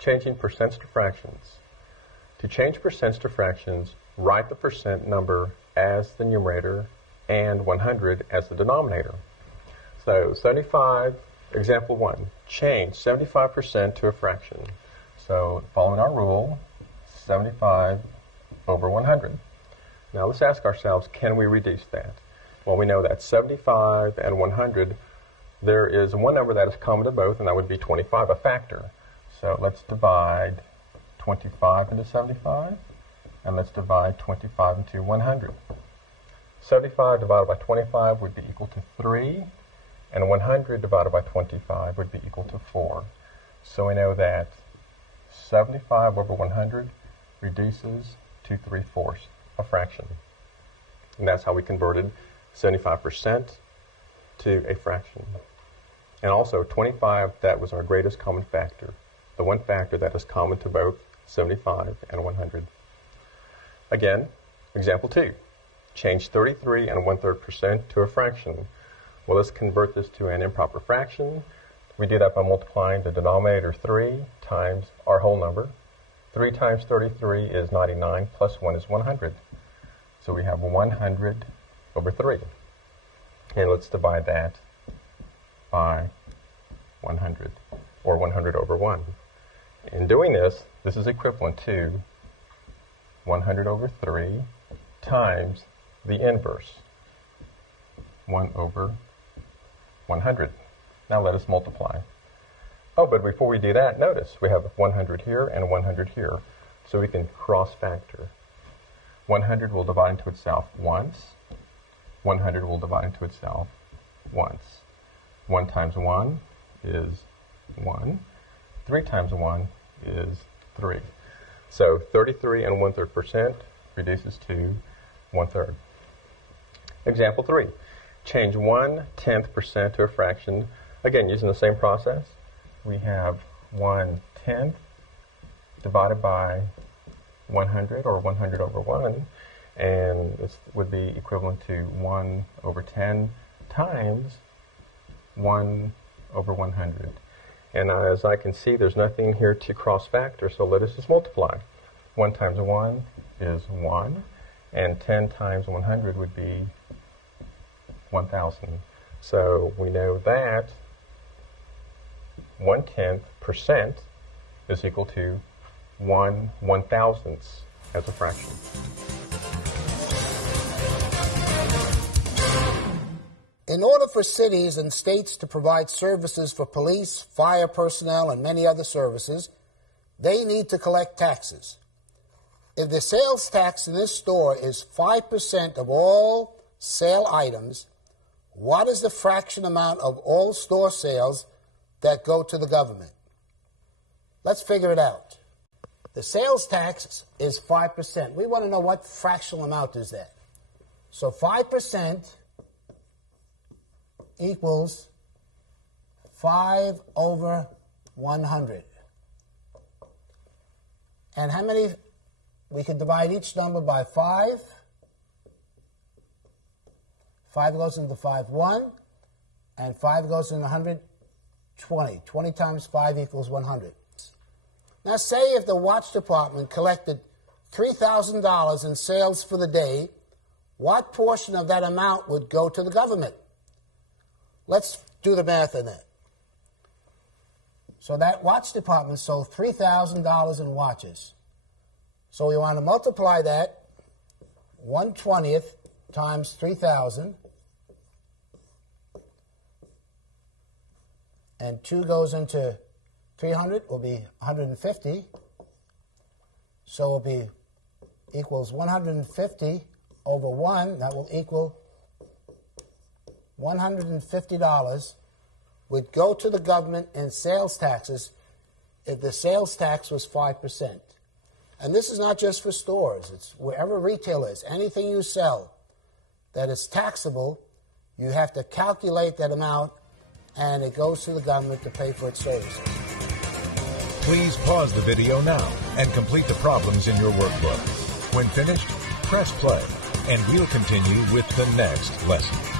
Changing percents to fractions. To change percents to fractions, write the percent number as the numerator and 100 as the denominator. So 75, example 1, change 75% to a fraction. So following our rule, 75 over 100. Now let's ask ourselves, can we reduce that? Well, we know that 75 and 100, there is one number that is common to both, and that would be 25, a factor. So let's divide 25 into 75, and let's divide 25 into 100. 75 divided by 25 would be equal to 3, and 100 divided by 25 would be equal to 4. So we know that 75 over 100 reduces to 3/4, a fraction. And that's how we converted 75% to a fraction. And also 25, that was our greatest common factor, the one factor that is common to both 75 and 100. Again, example 2, change 33 and 1/3% to a fraction. Well, let's convert this to an improper fraction. We do that by multiplying the denominator 3 times our whole number. 3 times 33 is 99, plus 1 is 100. So we have 100 over 3. And let's divide that by 100, or 100 over 1. In doing this, this is equivalent to 100 over 3 times the inverse, 1 over 100. Now let us multiply. Oh, but before we do that, notice we have 100 here and 100 here, so we can cross-factor. 100 will divide into itself once. 100 will divide into itself once. 1 times 1 is 1. 3 times 1 is 3. So 33 and 1/3% reduces to 1/3. Example 3. Change 1/10% to a fraction. Again, using the same process. We have 1/10 divided by 100, or 100 over 1, and this would be equivalent to 1 over 10 times 1 over 100. And as I can see, there's nothing here to cross-factor, so let us just multiply. 1 times 1 is 1, and 10 times 100 would be 1,000. So we know that 1/10% is equal to 1/1000th as a fraction. In order for cities and states to provide services for police, fire personnel, and many other services, they need to collect taxes. If the sales tax in this store is 5% of all sale items, what is the fraction amount of all store sales that go to the government? Let's figure it out. The sales tax is 5%. We want to know what fractional amount is that. So 5% equals 5 over 100. And how many? We could divide each number by 5. 5 goes into 5, 1, and 5 goes into 100, 20. 20 times 5 equals 100. Now say if the watch department collected $3,000 in sales for the day, what portion of that amount would go to the government? Let's do the math on that. So that watch department sold $3,000 in watches. So we want to multiply that 1/20 times 3,000, and 2 goes into 300, will be 150. So it will be equals 150 over 1. That will equal $150 would go to the government in sales taxes if the sales tax was 5%. And this is not just for stores. It's wherever retail is. Anything you sell that is taxable, you have to calculate that amount, and it goes to the government to pay for its services. Please pause the video now and complete the problems in your workbook. When finished, press play, and we'll continue with the next lesson.